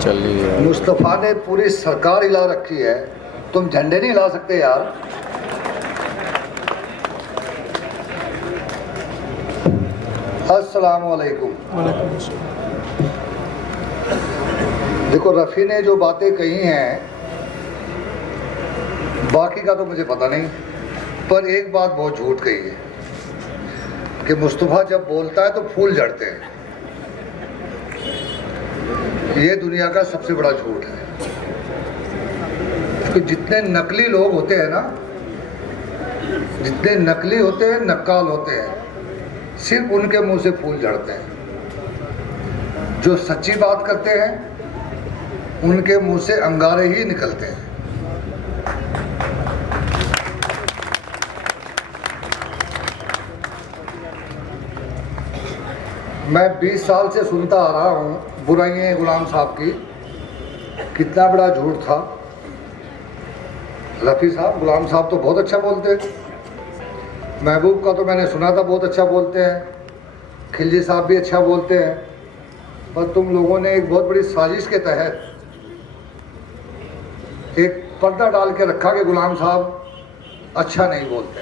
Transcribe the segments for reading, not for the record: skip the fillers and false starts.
चलिए। मुस्तफ़ा ने पूरी सरकार हिला रखी है, तुम झंडे नहीं हिला सकते यार। अस्सलामु अलैकुम। देखो, रफ़ी ने जो बातें कही हैं, बाकी का तो मुझे पता नहीं, पर एक बात बहुत झूठ कही है कि मुस्तफ़ा जब बोलता है तो फूल झड़ते हैं। ये दुनिया का सबसे बड़ा झूठ है कि जितने नकली लोग होते हैं ना, जितने नकली होते हैं, नक्काल होते हैं, सिर्फ उनके मुंह से फूल झड़ते हैं। जो सच्ची बात करते हैं उनके मुंह से अंगारे ही निकलते हैं। मैं 20 साल से सुनता आ रहा हूँ बुराइयाँ गुलाम साहब की, कितना बड़ा झूठ था। रफ़ी साहब, गुलाम साहब तो बहुत अच्छा बोलते हैं, महबूब का तो मैंने सुना था बहुत अच्छा बोलते हैं, खिलजी साहब भी अच्छा बोलते हैं, पर तुम लोगों ने एक बहुत बड़ी साजिश के तहत एक पर्दा डाल के रखा कि गुलाम साहब अच्छा नहीं बोलते।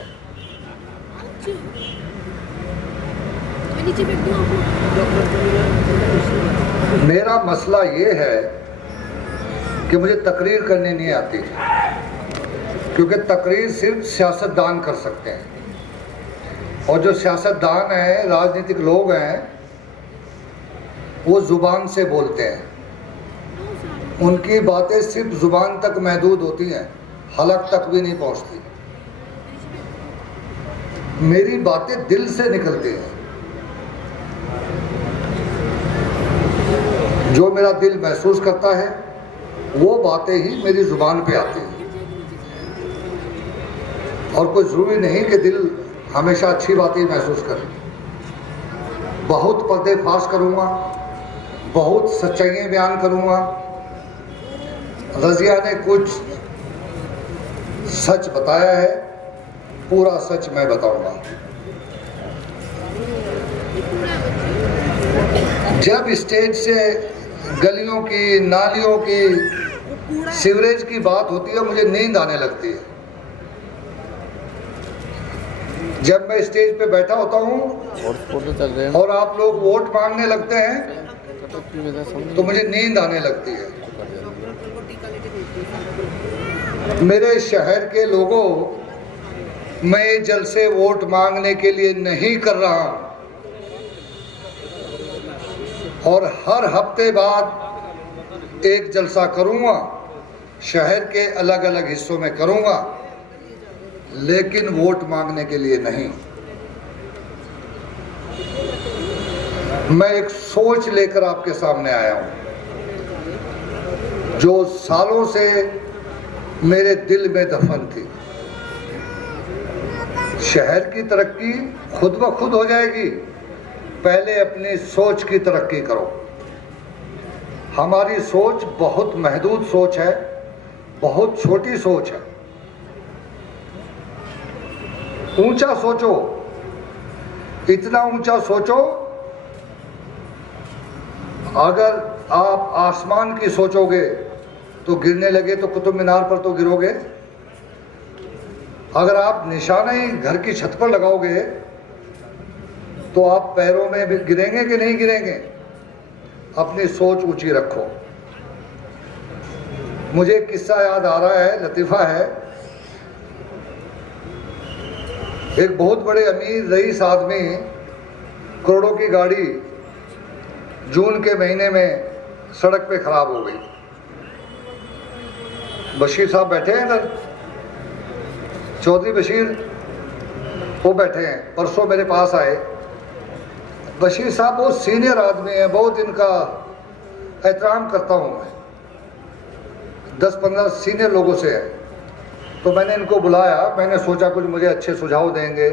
मेरा मसला ये है कि मुझे तकरीर करनी नहीं आती, क्योंकि तकरीर सिर्फ सियासतदान कर सकते हैं, और जो सियासतदान हैं, राजनीतिक लोग हैं, वो ज़ुबान से बोलते हैं। उनकी बातें सिर्फ ज़ुबान तक महदूद होती हैं, हलक तक भी नहीं पहुंचती। मेरी बातें दिल से निकलती हैं, जो मेरा दिल महसूस करता है वो बातें ही मेरी ज़ुबान पे आती हैं। और कोई ज़रूरी नहीं कि दिल हमेशा अच्छी बातें ही महसूस करे। बहुत पर्दे फाश करूँगा, बहुत सच्चाइयाँ बयान करूँगा। रज़िया ने कुछ सच बताया है, पूरा सच मैं बताऊंगा। जब स्टेज से गलियों की, नालियों की, सीवरेज की बात होती है, मुझे नींद आने लगती है। जब मैं स्टेज पे बैठा होता हूँ और आप लोग वोट मांगने लगते हैं तो मुझे नींद आने लगती है। मेरे शहर के लोगों, मैं जलसे वोट मांगने के लिए नहीं कर रहा हूं, और हर हफ्ते बाद एक जलसा करूंगा, शहर के अलग अलग हिस्सों में करूंगा, लेकिन वोट मांगने के लिए नहीं। मैं एक सोच लेकर आपके सामने आया हूं, जो सालों से मेरे दिल में दफन थी। शहर की तरक्की खुद ब खुद हो जाएगी, पहले अपनी सोच की तरक्की करो। हमारी सोच बहुत महदूद सोच है, बहुत छोटी सोच है। ऊंचा सोचो, इतना ऊंचा सोचो, अगर आप आसमान की सोचोगे तो गिरने लगे तो कुतुब मीनार पर तो गिरोगे। अगर आप निशाना ही घर की छत पर लगाओगे तो आप पैरों में भी गिरेंगे कि नहीं गिरेंगे। अपनी सोच ऊंची रखो। मुझे एक किस्सा याद आ रहा है, लतीफ़ा है। एक बहुत बड़े अमीर रईस आदमी, करोड़ों की गाड़ी जून के महीने में सड़क पे खराब हो गई। बशीर साहब बैठे हैं इधर, चौधरी बशीर, वो बैठे हैं। परसों मेरे पास आए। बशीर साहब बहुत सीनियर आदमी हैं, बहुत इनका एहतराम करता हूँ मैं, 10-15 सीनियर लोगों से है। तो मैंने इनको बुलाया, मैंने सोचा कुछ मुझे अच्छे सुझाव देंगे,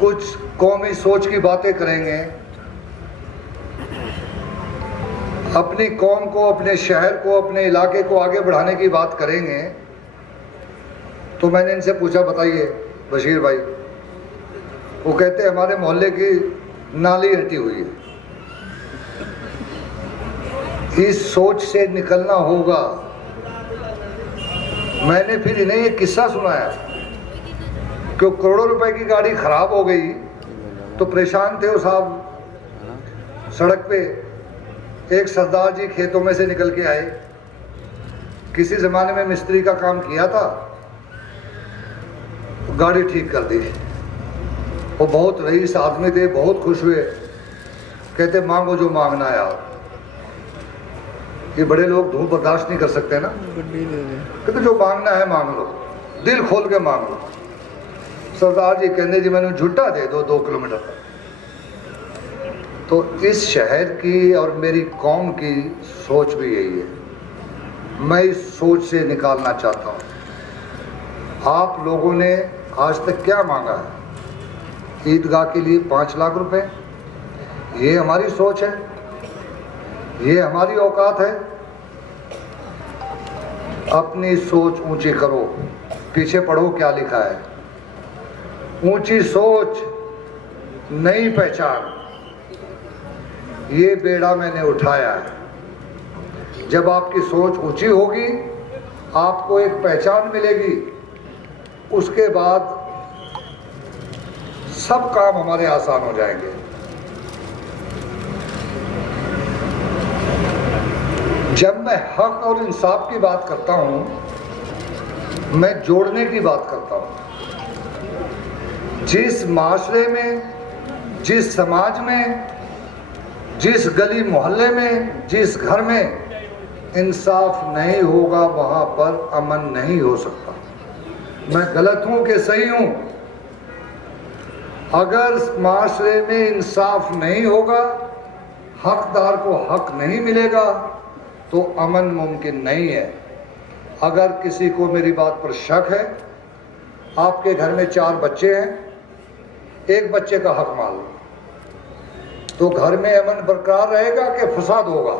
कुछ कौमी सोच की बातें करेंगे, अपनी कौम को, अपने शहर को, अपने इलाके को आगे बढ़ाने की बात करेंगे। तो मैंने इनसे पूछा, बताइए बशीर भाई। वो कहते हमारे मोहल्ले की नाली हटी हुई है। इस सोच से निकलना होगा। मैंने फिर इन्हें ये किस्सा सुनाया कि करोड़ों रुपए की गाड़ी खराब हो गई तो परेशान थे वो साहब। सड़क पे एक सरदार जी खेतों में से निकल के आए, किसी ज़माने में मिस्त्री का काम किया था, गाड़ी ठीक कर दी। वो बहुत रईस आदमी थे, बहुत खुश हुए, कहते मांगो जो मांगना है आप। ये बड़े लोग धूप बर्दाश्त नहीं कर सकते ना, कहते जो मांगना है मांग लो, दिल खोल के मांग लो। सरदार जी कहते जी मैंने झूठा दे दो 2 किलोमीटर तक। तो इस शहर की और मेरी कौम की सोच भी यही है। मैं इस सोच से निकालना चाहता हूँ। आप लोगों ने आज तक क्या मांगा है? ईदगाह के लिए 5 लाख रुपए, ये हमारी सोच है, ये हमारी औकात है। अपनी सोच ऊंची करो, पीछे पढ़ो क्या लिखा है। ऊंची सोच, नई पहचान, ये बेड़ा मैंने उठाया है। जब आपकी सोच ऊंची होगी, आपको एक पहचान मिलेगी, उसके बाद सब काम हमारे आसान हो जाएंगे। जब मैं हक और इंसाफ की बात करता हूं, मैं जोड़ने की बात करता हूं। जिस माशरे में, जिस समाज में, जिस गली मोहल्ले में, जिस घर में इंसाफ नहीं होगा, वहां पर अमन नहीं हो सकता। मैं गलत हूं कि सही हूं? अगर माशरे में इंसाफ नहीं होगा, हकदार को हक नहीं मिलेगा, तो अमन मुमकिन नहीं है। अगर किसी को मेरी बात पर शक है, आपके घर में 4 बच्चे हैं, एक बच्चे का हक मान लो, तो घर में अमन बरकरार रहेगा कि फसाद होगा?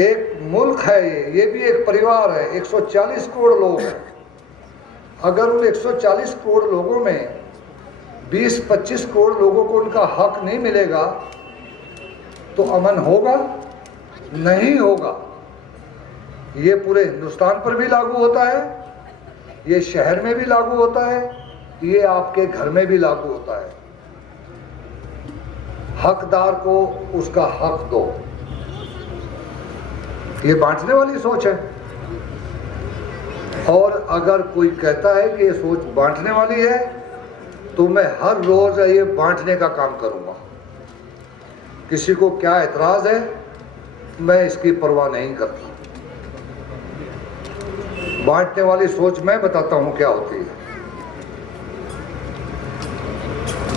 एक मुल्क है, ये भी एक परिवार है, 140 करोड़ लोग हैं। अगर उन 140 करोड़ लोगों में 20-25 करोड़ लोगों को उनका हक नहीं मिलेगा, तो अमन होगा? नहीं होगा। ये पूरे हिंदुस्तान पर भी लागू होता है, ये शहर में भी लागू होता है, ये आपके घर में भी लागू होता है। हकदार को उसका हक दो। ये बांटने वाली सोच है। और अगर कोई कहता है कि ये सोच बांटने वाली है, तो मैं हर रोज ये बांटने का काम करूंगा। किसी को क्या एतराज है, मैं इसकी परवाह नहीं करता। बांटने वाली सोच मैं बताता हूं क्या होती है।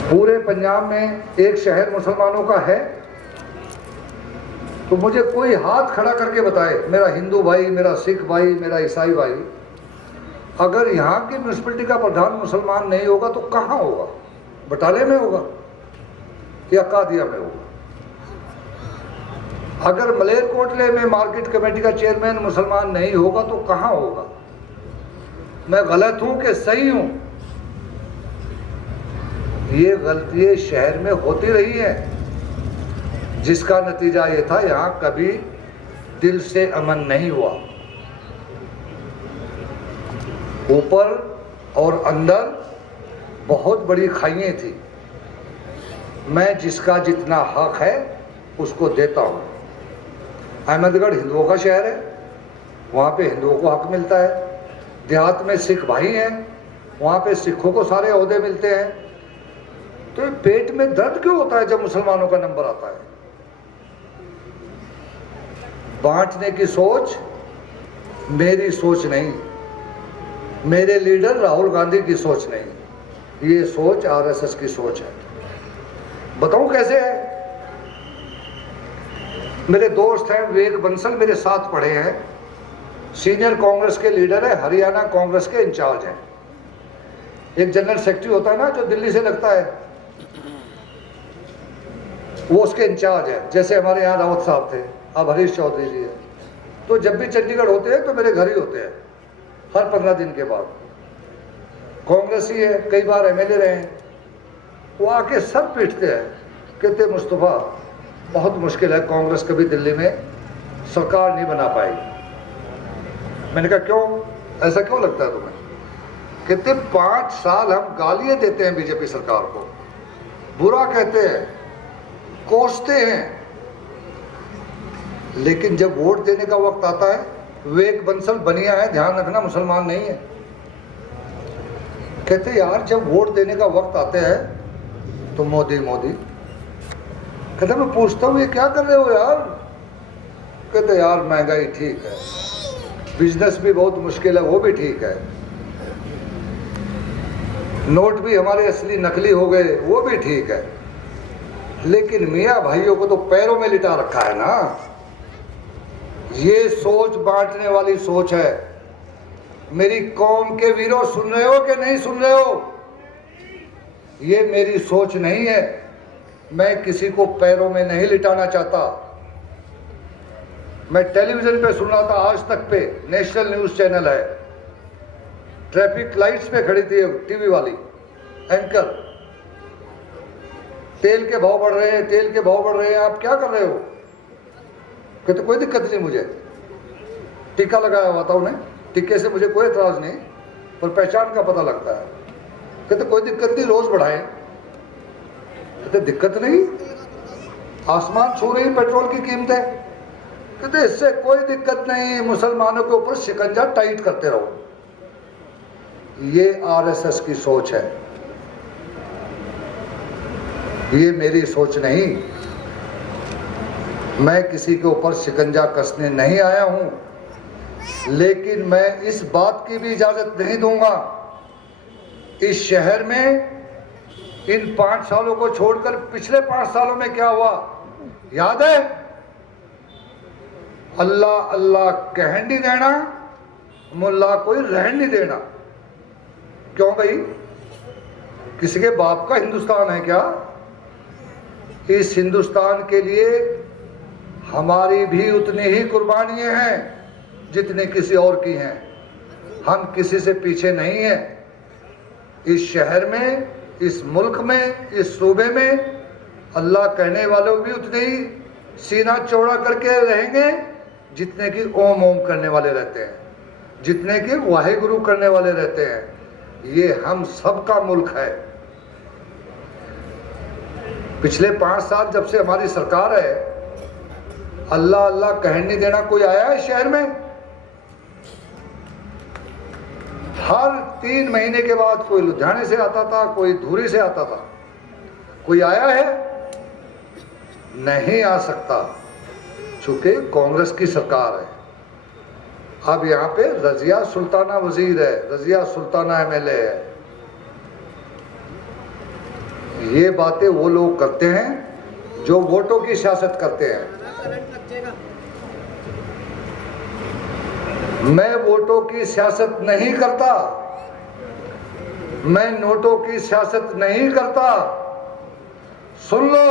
पूरे पंजाब में एक शहर मुसलमानों का है, तो मुझे कोई हाथ खड़ा करके बताए, मेरा हिंदू भाई, मेरा सिख भाई, मेरा ईसाई भाई, अगर यहाँ की म्यूनसिपलिटी का प्रधान मुसलमान नहीं होगा तो कहाँ होगा? बटाले में होगा या कादिया में होगा? अगर मलेरकोटले में मार्केट कमेटी का चेयरमैन मुसलमान नहीं होगा तो कहाँ होगा? मैं गलत हूं कि सही हूं? ये गलतियां शहर में होती रही है, जिसका नतीजा ये था यहाँ कभी दिल से अमन नहीं हुआ। ऊपर और अंदर बहुत बड़ी खाइयां थी। मैं जिसका जितना हक है उसको देता हूँ। अहमदगढ़ हिंदुओं का शहर है, वहाँ पे हिंदुओं को हक मिलता है। देहात में सिख भाई हैं, वहाँ पे सिखों को सारे ओहदे मिलते हैं। तो पेट में दर्द क्यों होता है जब मुसलमानों का नंबर आता है? बांटने की सोच मेरी सोच नहीं, मेरे लीडर राहुल गांधी की सोच नहीं, ये सोच आरएसएस की सोच है। बताऊं कैसे है? मेरे दोस्त हैं विवेक बंसल, मेरे साथ पढ़े हैं, सीनियर कांग्रेस के लीडर है, हरियाणा कांग्रेस के इंचार्ज हैं। एक जनरल सेक्रेटरी होता है ना जो दिल्ली से लगता है, वो उसके इंचार्ज है। जैसे हमारे यहाँ रावत साहब थे, अब हरीश चौधरी जी है। तो जब भी चंडीगढ़ होते हैं तो मेरे घर ही होते हैं, हर 15 दिन के बाद। कांग्रेसी है, कई बार एमएलए रहे हैं। वो आके सर पीटते हैं, कहते मुस्तफा बहुत मुश्किल है, कांग्रेस कभी दिल्ली में सरकार नहीं बना पाई। मैंने कहा क्यों, ऐसा क्यों लगता है तुम्हें? कहते 5 साल हम गालियां देते हैं बीजेपी सरकार को, बुरा कहते हैं, कोसते हैं, लेकिन जब वोट देने का वक्त आता है, विवेक बंसल बनिया है, ध्यान रखना, मुसलमान नहीं है। कहते यार जब वोट देने का वक्त आते हैं तो मोदी मोदी। कहते मैं पूछता हूँ ये क्या कर रहे हो यार? कहते यार महंगाई ठीक है, बिजनेस भी बहुत मुश्किल है, वो भी ठीक है, नोट भी हमारे असली नकली हो गए, वो भी ठीक है, लेकिन मियाँ भाइयों को तो पैरों में लिटा रखा है ना। ये सोच बांटने वाली सोच है। मेरी कौम के वीरों, सुन रहे हो कि नहीं सुन रहे हो? ये मेरी सोच नहीं है। मैं किसी को पैरों में नहीं लिटाना चाहता। मैं टेलीविजन पे सुन रहा था, आज तक पे, नेशनल न्यूज चैनल है, ट्रैफिक लाइट्स पे खड़ी थी टीवी वाली एंकर, तेल के भाव बढ़ रहे हैं, तेल के भाव बढ़ रहे हैं, आप क्या कर रहे हो? कहते कोई दिक्कत नहीं मुझे, टीका लगाया हुआ था उन्हें, टीके से मुझे कोई एतराज नहीं, पर पहचान का पता लगता है। कहते कोई दिक्कत नहीं, रोज बढ़ाएं। कहते दिक्कत नहीं, आसमान छू रही पेट्रोल की कीमतें। कहते इससे कोई दिक्कत नहीं, मुसलमानों के ऊपर शिकंजा टाइट करते रहो। ये आरएसएस की सोच है, ये मेरी सोच नहीं। मैं किसी के ऊपर शिकंजा कसने नहीं आया हूं, लेकिन मैं इस बात की भी इजाजत नहीं दूंगा। इस शहर में इन 5 सालों को छोड़कर पिछले 5 सालों में क्या हुआ याद है? अल्लाह अल्लाह कहन नहीं देना, मुल्ला कोई रहन नहीं देना। क्यों भाई, किसी के बाप का हिंदुस्तान है क्या? इस हिंदुस्तान के लिए हमारी भी उतनी ही कुर्बानियां हैं जितने किसी और की हैं। हम किसी से पीछे नहीं हैं। इस शहर में, इस मुल्क में, इस सूबे में अल्लाह कहने वालों भी उतने ही सीना चौड़ा करके रहेंगे जितने कि ओम ओम करने वाले रहते हैं, जितने कि वाहिगुरु करने वाले रहते हैं। ये हम सबका मुल्क है। पिछले 5 साल जब से हमारी सरकार है, अल्लाह अल्लाह कहने नहीं देना कोई आया है शहर में? हर 3 महीने के बाद कोई लुधियाने से आता था, कोई धुरी से आता था। कोई आया है? नहीं आ सकता, चूंकि कांग्रेस की सरकार है। अब यहाँ पे रजिया सुल्ताना वजीर है, रजिया सुल्ताना एमएलए है। ये बातें वो लोग करते हैं जो वोटों की सियासत करते हैं। मैं वोटों की सियासत नहीं करता, मैं नोटों की सियासत नहीं करता। सुन लो,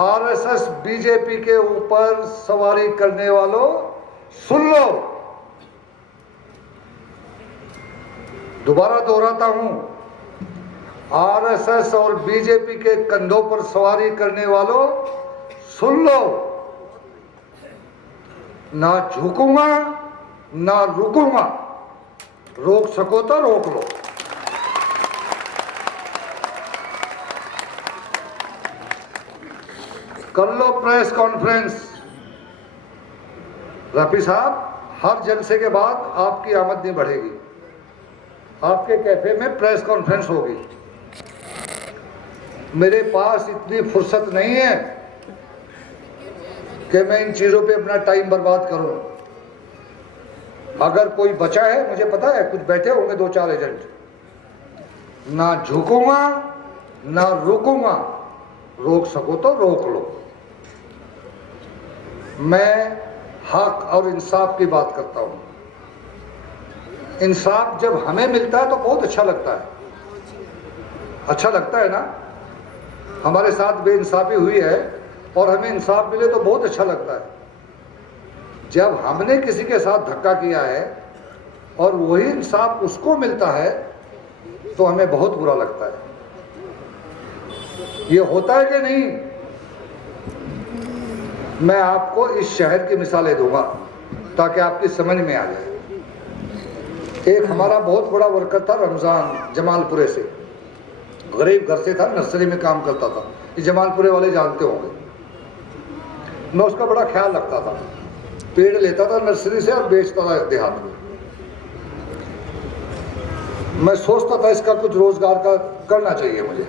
आरएसएस बीजेपी के ऊपर सवारी करने वालों, सुन लो, दोबारा दोहराता हूं, आरएसएस और बीजेपी के कंधों पर सवारी करने वालों, सुन लो, ना झुकूंगा ना रुकूंगा। रोक सको तो रोक लो। कर लो प्रेस कॉन्फ्रेंस। रफी साहब, हर जलसे के बाद आपकी आमदनी बढ़ेगी, आपके कैफे में प्रेस कॉन्फ्रेंस होगी। मेरे पास इतनी फुर्सत नहीं है कि मैं इन चीजों पे अपना टाइम बर्बाद करूं। अगर कोई बचा है, मुझे पता है कुछ बैठे होंगे 2-4 एजेंट, ना झुकूंगा ना रुकूंगा। रोक सको तो रोक लो। मैं हक और इंसाफ की बात करता हूं। इंसाफ जब हमें मिलता है तो बहुत अच्छा लगता है। अच्छा लगता है ना? हमारे साथ बेइंसाफी हुई है और हमें इंसाफ मिले तो बहुत अच्छा लगता है। जब हमने किसी के साथ धक्का किया है और वही इंसाफ उसको मिलता है तो हमें बहुत बुरा लगता है। ये होता है कि नहीं? मैं आपको इस शहर की मिसालें दूंगा ताकि आपकी समझ में आ जाए। एक हमारा बहुत बड़ा वर्कर था रमज़ान, जमालपुरे से, गरीब घर से था, नर्सरी में काम करता था, ये जमालपुरे वाले जानते होंगे। मैं उसका बड़ा ख्याल रखता था, पेड़ लेता था नर्सरी से और बेचता था देहात में। मैं सोचता था इसका कुछ रोजगार का करना चाहिए मुझे।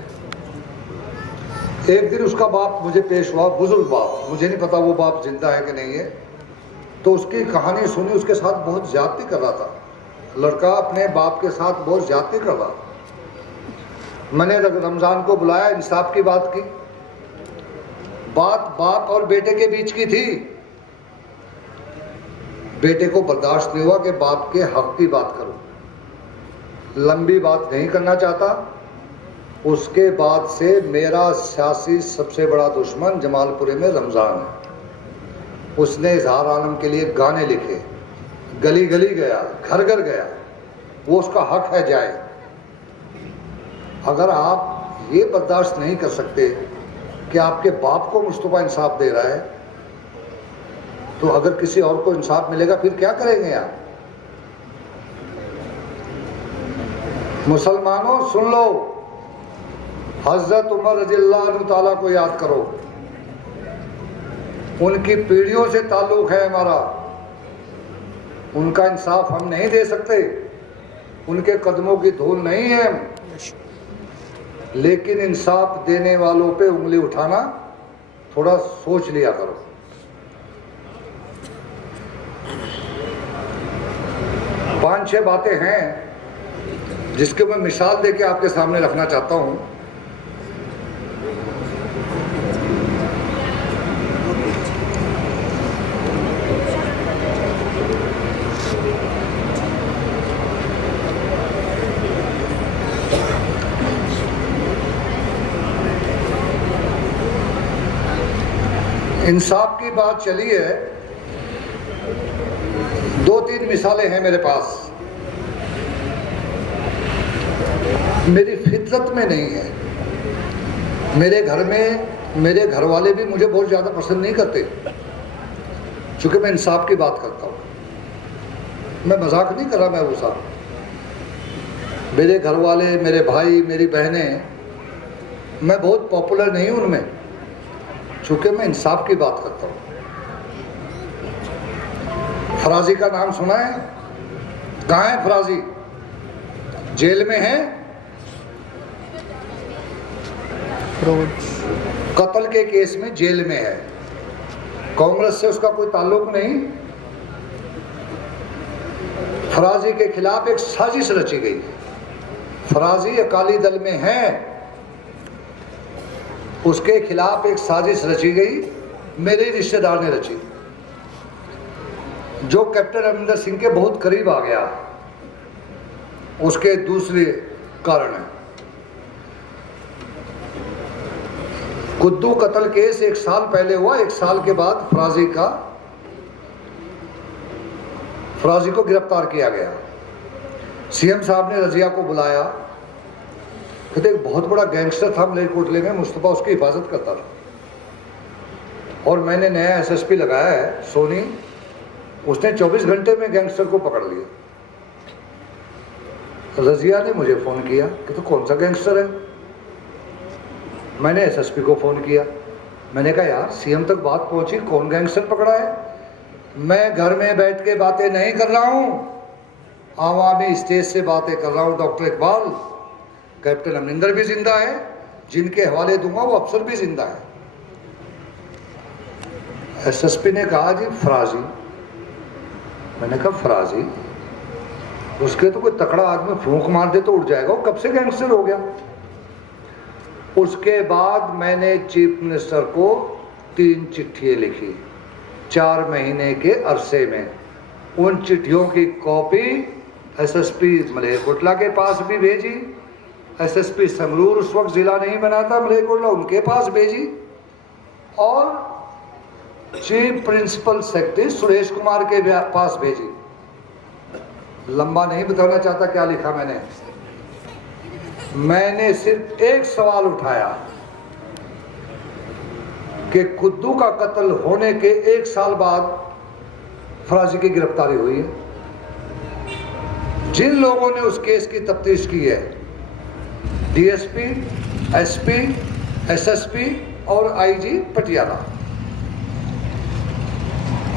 एक दिन उसका बाप मुझे पेश हुआ, बुजुर्ग बाप, मुझे नहीं पता वो बाप जिंदा है कि नहीं है। तो उसकी कहानी सुनी, उसके साथ बहुत ज्यादती कर रहा था लड़का, अपने बाप के साथ बहुत ज्यादती कर रहा। मैंने रमजान को बुलाया, इंसाफ की बात की। बात बाप और बेटे के बीच की थी। बेटे को बर्दाश्त नहीं हुआ कि बाप के हक की बात करो, लंबी बात नहीं करना चाहता। उसके बाद से मेरा सियासी सबसे बड़ा दुश्मन जमालपुरे में रमज़ान है। उसने इजहार आलम के लिए गाने लिखे, गली गली गया, घर घर गया, वो उसका हक है जाए। अगर आप ये बर्दाश्त नहीं कर सकते कि आपके बाप को मुस्तफा इंसाफ दे रहा है, तो अगर किसी और को इंसाफ मिलेगा फिर क्या करेंगे आप? मुसलमानों सुन लो, हजरत उमर रज़ियल्लाहु अन्हु ताला को याद करो। उनकी पीढ़ियों से ताल्लुक है हमारा, उनका इंसाफ हम नहीं दे सकते, उनके कदमों की धूल नहीं है हम। लेकिन इंसाफ देने वालों पे उंगली उठाना थोड़ा सोच लिया करो। पांच छह बातें हैं जिसके मैं मिसाल देके आपके सामने रखना चाहता हूं। इंसाफ की बात चली है, दो तीन मिसालें हैं मेरे पास। मेरी फितरत में नहीं है। मेरे घर में मेरे घर वाले भी मुझे बहुत ज़्यादा पसंद नहीं करते, क्योंकि मैं इंसाफ की बात करता हूँ। मैं मजाक नहीं कर रहा, मैं वो साहब, मेरे घर वाले, मेरे भाई, मेरी बहनें, मैं बहुत पॉपुलर नहीं हूँ उनमें, चूँकि मैं इंसाफ की बात करता हूँ। फराजी का नाम सुना है? कहाँ है फराजी? जेल में है, कत्ल के केस में जेल में है। कांग्रेस से उसका कोई ताल्लुक नहीं। फराजी के खिलाफ एक साजिश रची गई। फराजी अकाली दल में है, उसके खिलाफ एक साजिश रची गई, मेरे रिश्तेदार ने रची, जो कैप्टन अमरिंदर सिंह के बहुत करीब आ गया। उसके दूसरे कारण है, कुद्दू कत्ल केस 1 साल पहले हुआ। 1 साल के बाद फराजी को गिरफ्तार किया गया। सीएम साहब ने रजिया को बुलाया, कहते एक बहुत बड़ा गैंगस्टर था मलेरकोटले में, मुस्तफा उसकी हिफाजत करता था, और मैंने नया एसएसपी लगाया है सोनी, उसने 24 घंटे में गैंगस्टर को पकड़ लिया। रजिया ने मुझे फ़ोन किया कि तो कौन सा गैंगस्टर है? मैंने एसएसपी को फ़ोन किया। मैंने कहा यार सीएम तक बात पहुंची, कौन गैंगस्टर पकड़ा है? मैं घर में बैठ के बातें नहीं कर रहा हूँ, आवामी स्टेज से बातें कर रहा हूँ। डॉक्टर इकबाल, कैप्टन अमरिंदर भी जिंदा है, जिनके हवाले दूंगा वो अफसर भी जिंदा है। एसएसपी ने कहा जी फराजी। मैंने कहा फराजी, उसके तो कोई तकड़ा आदमी फूंक मार दे तो उड़ जाएगा, वो कब से गैंगस्टर हो गया? उसके बाद मैंने चीफ मिनिस्टर को 3 चिट्ठियाँ लिखी 4 महीने के अरसे में। उन चिट्ठियों की कॉपी एसएसपी मलेरकोटला के पास भी भेजी, एसएसपी संगरूर उस वक्त ज़िला नहीं बना था मलेरकोटला, उनके पास भेजी, और chief principal secretary Suresh Kumar के पास भेजी। लंबा नहीं बताना चाहता क्या लिखा मैंने सिर्फ एक सवाल उठाया कि कुद्दू का कत्ल होने के 1 साल बाद फराजी की गिरफ्तारी हुई है। जिन लोगों ने उस केस की तफ्तीश की है, डीएसपी, एसपी, एसएसपी और आईजी पटियाला,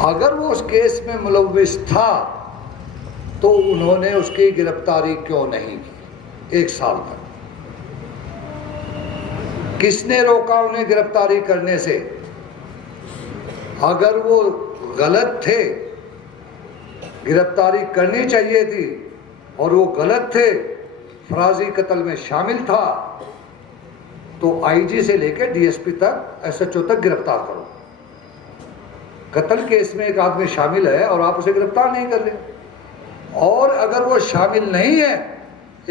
अगर वो उस केस में मुलव्विस था तो उन्होंने उसकी गिरफ्तारी क्यों नहीं की 1 साल तक? किसने रोका उन्हें गिरफ्तारी करने से? अगर वो गलत थे, गिरफ्तारी करनी चाहिए थी, और वो गलत थे, फराजी कत्ल में शामिल था, तो आईजी से लेकर डीएसपी तक, एसएचओ तक गिरफ्तार करो। कत्ल केस में एक आदमी शामिल है और आप उसे गिरफ्तार नहीं कर रहे, और अगर वो शामिल नहीं है,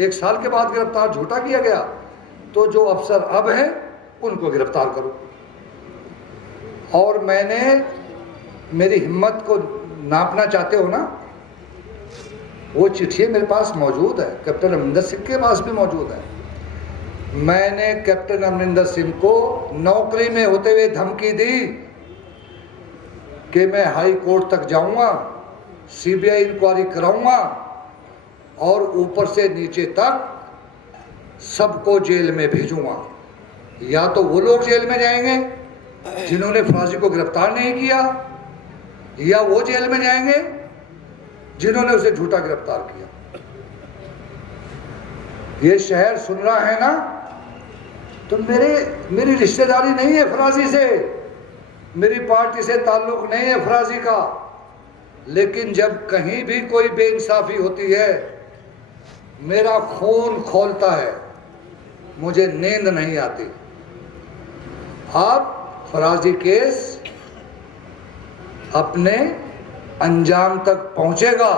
1 साल के बाद गिरफ्तार झूठा किया गया, तो जो अफसर अब हैं उनको गिरफ्तार करो। और मेरी हिम्मत को नापना चाहते हो ना, वो चिट्ठी मेरे पास मौजूद है, कैप्टन अमरिंदर सिंह के पास भी मौजूद है। मैंने कैप्टन अमरिंदर सिंह को नौकरी में होते हुए धमकी दी कि मैं हाई कोर्ट तक जाऊंगा, सीबीआई इंक्वायरी कराऊंगा और ऊपर से नीचे तक सबको जेल में भेजूंगा। या तो वो लोग जेल में जाएंगे जिन्होंने फराजी को गिरफ्तार नहीं किया, या वो जेल में जाएंगे जिन्होंने उसे झूठा गिरफ्तार किया। ये शहर सुन रहा है ना, तो मेरी रिश्तेदारी नहीं है फराजी से, मेरी पार्टी से ताल्लुक नहीं है फराजी का, लेकिन जब कहीं भी कोई बेइंसाफी होती है, मेरा खून खौलता है, मुझे नींद नहीं आती। अब फराजी केस अपने अंजाम तक पहुंचेगा,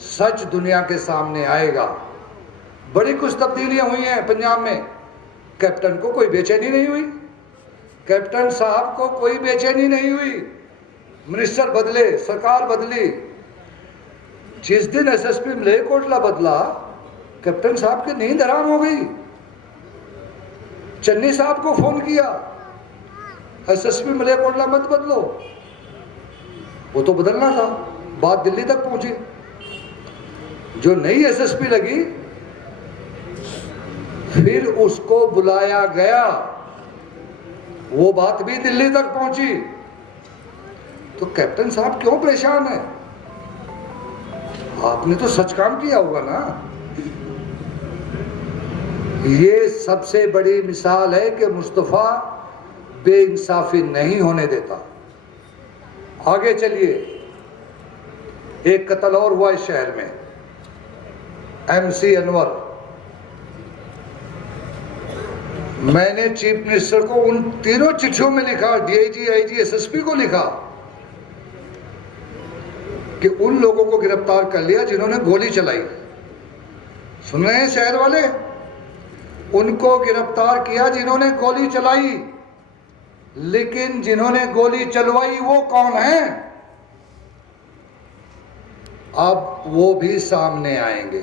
सच दुनिया के सामने आएगा। बड़ी कुछ तब्दीलियां हुई हैं पंजाब में। कैप्टन को कोई बेचैनी नहीं हुई, कैप्टन साहब को कोई बेचैनी नहीं हुई। मिनिस्टर बदले, सरकार बदली, जिस दिन एसएसपी मलेरकोटला बदला, कैप्टन साहब की नींद हराम हो गई। चन्नी साहब को फोन किया, एसएसपी मलेरकोटला मत बदलो, वो तो बदलना था। बात दिल्ली तक पहुंची। जो नई एसएसपी लगी, फिर उसको बुलाया गया, वो बात भी दिल्ली तक पहुंची। तो कैप्टन साहब क्यों परेशान है? आपने तो सच काम किया होगा ना। ये सबसे बड़ी मिसाल है कि मुस्तफा बेइंसाफी नहीं होने देता। आगे चलिए, एक कत्ल और हुआ इस शहर में, एमसी अनवर। मैंने चीफ मिनिस्टर को उन तीनों चिट्ठियों में लिखा, डीआईजी, आईजी, एसएसपी को लिखा कि उन लोगों को गिरफ्तार कर लिया जिन्होंने गोली चलाई। सुन रहे हैं शहर वाले? उनको गिरफ्तार किया जिन्होंने गोली चलाई, लेकिन जिन्होंने गोली चलवाई वो कौन है? अब वो भी सामने आएंगे।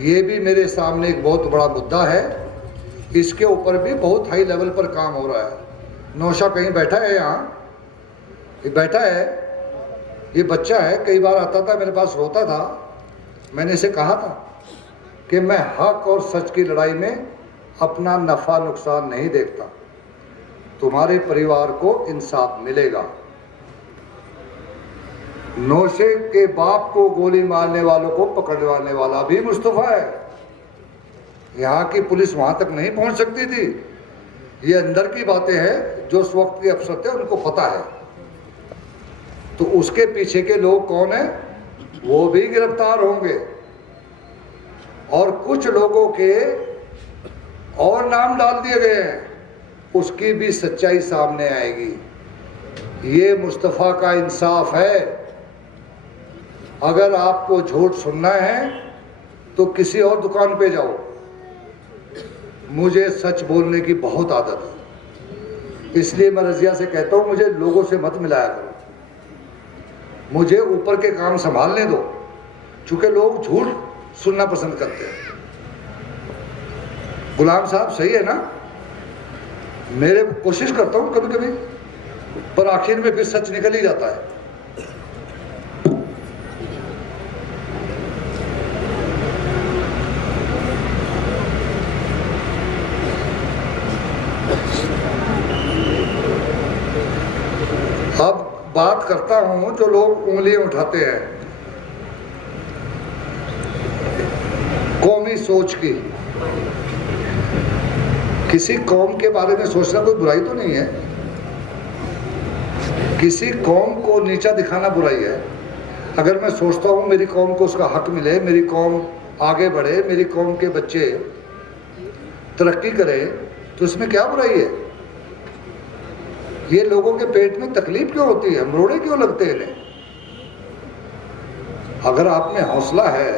ये भी मेरे सामने एक बहुत बड़ा मुद्दा है, इसके ऊपर भी बहुत हाई लेवल पर काम हो रहा है। नौशा कहीं बैठा है, यहाँ ये बैठा है, ये बच्चा है, कई बार आता था मेरे पास, रोता था। मैंने इसे कहा था कि मैं हक और सच की लड़ाई में अपना नफ़ा नुकसान नहीं देखता, तुम्हारे परिवार को इंसाफ मिलेगा। नौशे के बाप को गोली मारने वालों को पकड़वाने वाला भी मुस्तफा है। यहाँ की पुलिस वहाँ तक नहीं पहुँच सकती थी। ये अंदर की बातें हैं, जो उस वक्त के अफसर थे उनको पता है। तो उसके पीछे के लोग कौन हैं, वो भी गिरफ्तार होंगे, और कुछ लोगों के और नाम डाल दिए गए हैं, उसकी भी सच्चाई सामने आएगी। ये मुस्तफ़ा का इंसाफ है। अगर आपको झूठ सुनना है तो किसी और दुकान पे जाओ। मुझे सच बोलने की बहुत आदत है, इसलिए मैं रज़िया से कहता हूँ मुझे लोगों से मत मिलाया करो, मुझे ऊपर के काम संभालने दो, चूंकि लोग झूठ सुनना पसंद करते हैं। गुलाम साहब सही है ना? मेरे कोशिश करता हूँ कभी कभी, पर आखिर में फिर सच निकल ही जाता है। अब बात करता हूं जो लोग उंगलियां उठाते हैं कौमी सोच की। किसी कौम के बारे में सोचना कोई बुराई तो नहीं है, किसी कौम को नीचा दिखाना बुराई है। अगर मैं सोचता हूँ मेरी कौम को उसका हक मिले, मेरी कौम आगे बढ़े, मेरी कौम के बच्चे तरक्की करें, तो इसमें क्या बुराई है? ये लोगों के पेट में तकलीफ क्यों होती है, मरोड़े क्यों लगते हैं इन्हें? अगर आप में हौसला है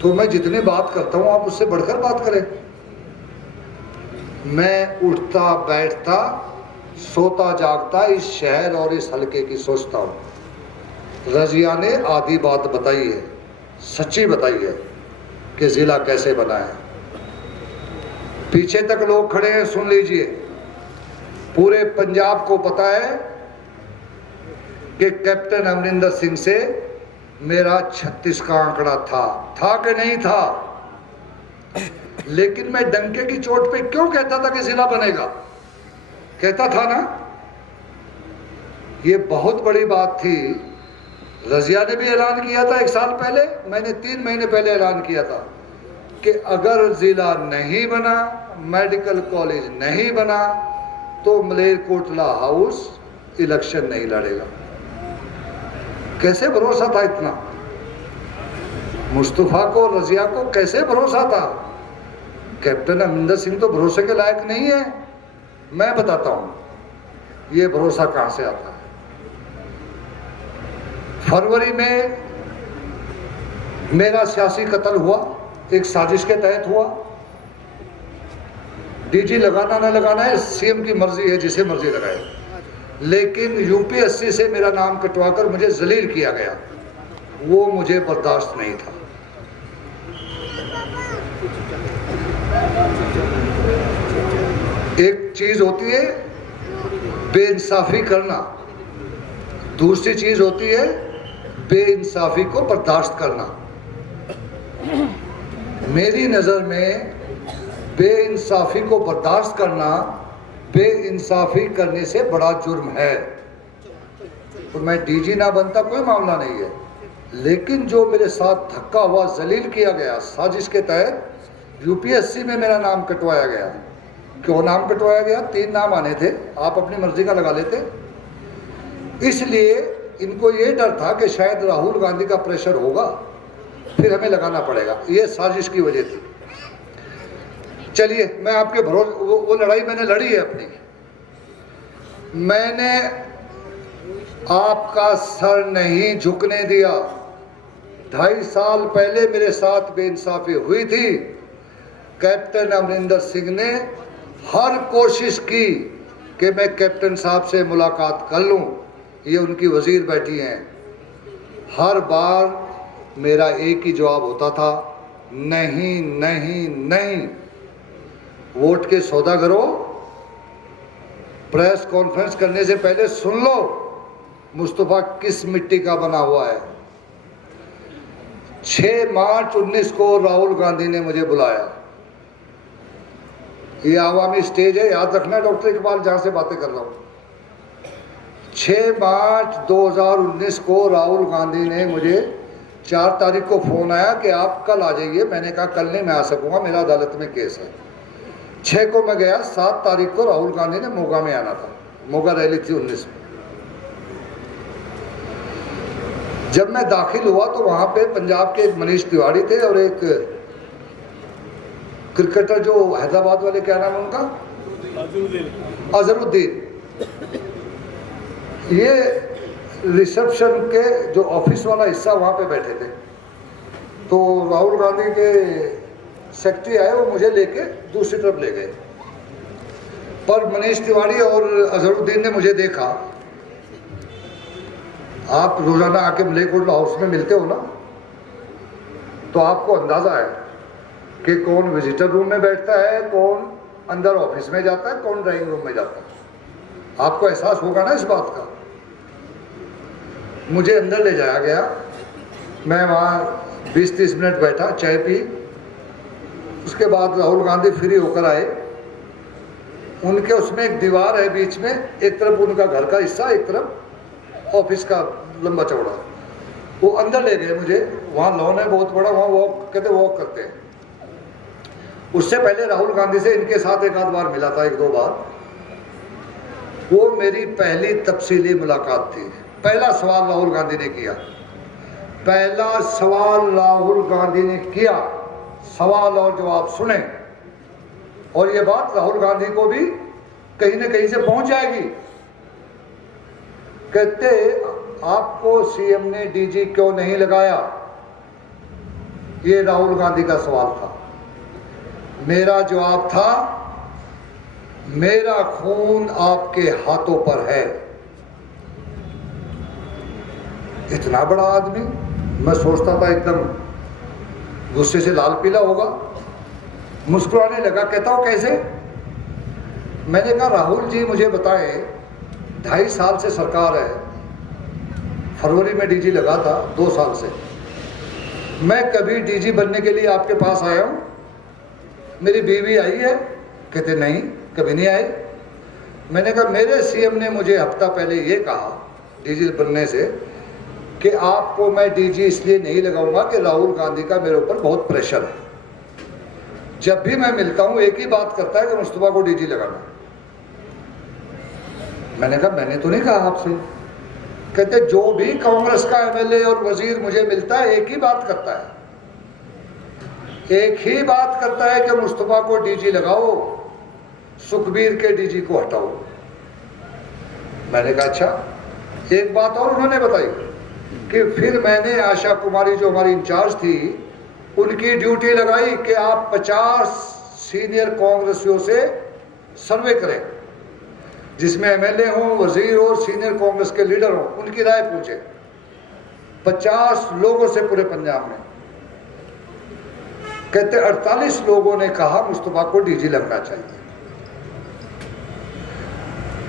तो मैं जितनी बात करता हूँ आप उससे बढ़कर बात करें। मैं उठता बैठता सोता जागता इस शहर और इस हलके की सोचता हूँ। रजिया ने आधी बात बताई है, सच्ची बताई है कि जिला कैसे बना है। पीछे तक लोग खड़े हैं, सुन लीजिए। पूरे पंजाब को पता है कि कैप्टन अमरिंदर सिंह से मेरा 36 का आंकड़ा था कि नहीं था, लेकिन मैं डंके की चोट पे क्यों कहता था कि जिला बनेगा? कहता था ना, ये बहुत बड़ी बात थी। रजिया ने भी ऐलान किया था 1 साल पहले, मैंने 3 महीने पहले ऐलान किया था कि अगर जिला नहीं बना, मेडिकल कॉलेज नहीं बना, तो मलेरकोटला हाउस इलेक्शन नहीं लड़ेगा। कैसे भरोसा था इतना? मुस्तफा को, रजिया को कैसे भरोसा था? कैप्टन अमरिंदर सिंह तो भरोसे के लायक नहीं है। मैं बताता हूं ये भरोसा कहां से आता है। फरवरी में मेरा सियासी कत्ल हुआ, एक साजिश के तहत हुआ। डीजी लगाना ना लगाना है सीएम की मर्जी है, जिसे मर्जी लगाए, लेकिन यूपीएससी से मेरा नाम कटवाकर मुझे जलील किया गया, वो मुझे बर्दाश्त नहीं था। एक चीज होती है बेइंसाफी करना, दूसरी चीज होती है बेइंसाफी को बर्दाश्त करना। मेरी नजर में बेइंसाफी को बर्दाश्त करना बेइंसाफी करने से बड़ा जुर्म है। तो मैं डीजी ना बनता कोई मामला नहीं है, लेकिन जो मेरे साथ धक्का हुआ, जलील किया गया, साजिश के तहत यूपीएससी में मेरा नाम कटवाया गया। क्यों नाम कटवाया गया? 3 नाम आने थे, आप अपनी मर्जी का लगा लेते। इसलिए इनको ये डर था कि शायद राहुल गांधी का प्रेशर होगा, फिर हमें लगाना पड़ेगा। ये साजिश की वजह थी। चलिए, मैं आपके भरोसे, वो लड़ाई मैंने लड़ी है अपनी। मैंने आपका सर नहीं झुकने दिया। 2.5 साल पहले मेरे साथ बेइंसाफी हुई थी। कैप्टन अमरिंदर सिंह ने हर कोशिश की कि मैं कैप्टन साहब से मुलाकात कर लूं। ये उनकी वजीर बैठी हैं। हर बार मेरा एक ही जवाब होता था, नहीं नहीं नहीं। वोट के सौदा करो, प्रेस कॉन्फ्रेंस करने से पहले सुन लो मुस्तफा किस मिट्टी का बना हुआ है। 6 मार्च 19 को राहुल गांधी ने मुझे बुलाया। ये आवामी स्टेज है, याद रखना डॉक्टर इकबाल, जहां से बातें कर रहा हूं। 6 मार्च 2019 को राहुल गांधी ने मुझे 4 तारीख को फोन आया कि आप कल आ जाइए। मैंने कहा कल नहीं मैं आ सकूंगा, मेरा अदालत में केस है। 6 को मैं गया। 7 तारीख को राहुल गांधी ने मोगा में आना था, मोगा रैली थी 19 में। जब मैं दाखिल हुआ तो वहां पे पंजाब के मनीष तिवारी थे और एक क्रिकेटर जो हैदराबाद वाले, क्या नाम है उनका, अजहरुद्दीन। ये रिसेप्शन के जो ऑफिस वाला हिस्सा वहां पे बैठे थे। तो राहुल गांधी के सेक्रेटरी आए, वो मुझे लेके दूसरी तरफ ले गए। पर मनीष तिवारी और अजहरुद्दीन ने मुझे देखा। आप रोजाना आके मलेरकोटला हाउस में मिलते हो ना, तो आपको अंदाजा है कि कौन विजिटर रूम में बैठता है, कौन अंदर ऑफिस में जाता है, कौन ड्राइंग रूम में जाता है। आपको एहसास होगा ना इस बात का। मुझे अंदर ले जाया गया, मैं वहाँ 20-30 मिनट बैठा, चाय पी। उसके बाद राहुल गांधी फ्री होकर आए। उनके उसमें एक दीवार है बीच में, एक तरफ उनका घर का हिस्सा, एक तरफ ऑफिस का लंबा चौड़ा। वो अंदर ले गए मुझे, वहाँ लॉन है बहुत बड़ा, वहाँ वॉक कहते वॉक करते हैं। उससे पहले राहुल गांधी से इनके साथ एक आध बार मिला था, 1-2 बार। वो मेरी पहली तफसीली मुलाकात थी। पहला सवाल राहुल गांधी ने किया, पहला सवाल राहुल गांधी ने किया, सवाल और जवाब सुने। और ये बात राहुल गांधी को भी कहीं ना कहीं से पहुंच जाएगी। कहते आपको सीएम ने डीजी क्यों नहीं लगाया, ये राहुल गांधी का सवाल था। मेरा जवाब था, मेरा खून आपके हाथों पर है। इतना बड़ा आदमी, मैं सोचता था एकदम गुस्से से लाल पीला होगा। मुस्कुराने लगा, कहता हूं कैसे? मैंने कहा राहुल जी मुझे बताएं, 2.5 साल से सरकार है, फरवरी में डीजी लगा था, 2 साल से मैं कभी डीजी बनने के लिए आपके पास आया हूं? मेरी बीवी आई है? कहते नहीं, कभी नहीं आई। मैंने कहा मेरे सीएम ने मुझे हफ्ता पहले ये कहा डीजी बनने से कि आपको मैं डीजी इसलिए नहीं लगाऊंगा कि राहुल गांधी का मेरे ऊपर बहुत प्रेशर है। जब भी मैं मिलता हूं एक ही बात करता है कि मुस्तफा को डीजी लगाना। मैंने कहा मैंने तो नहीं कहा आपसे। कहते जो भी कांग्रेस का एमएलए और वजीर मुझे मिलता है एक ही बात करता है, एक ही बात करता है कि मुस्तफा को डीजी लगाओ, सुखबीर के डीजी को हटाओ। मैंने कहा अच्छा। एक बात और उन्होंने बताई कि फिर मैंने आशा कुमारी जो हमारी इंचार्ज थी उनकी ड्यूटी लगाई कि आप 50 सीनियर कांग्रेसियों से सर्वे करें, जिसमें एमएलए हों, वजीर हो, सीनियर कांग्रेस के लीडर हों, उनकी राय पूछे। 50 लोगों से पूरे पंजाब में। कहते 48 लोगों ने कहा मुस्तफा को डीजी लगना चाहिए।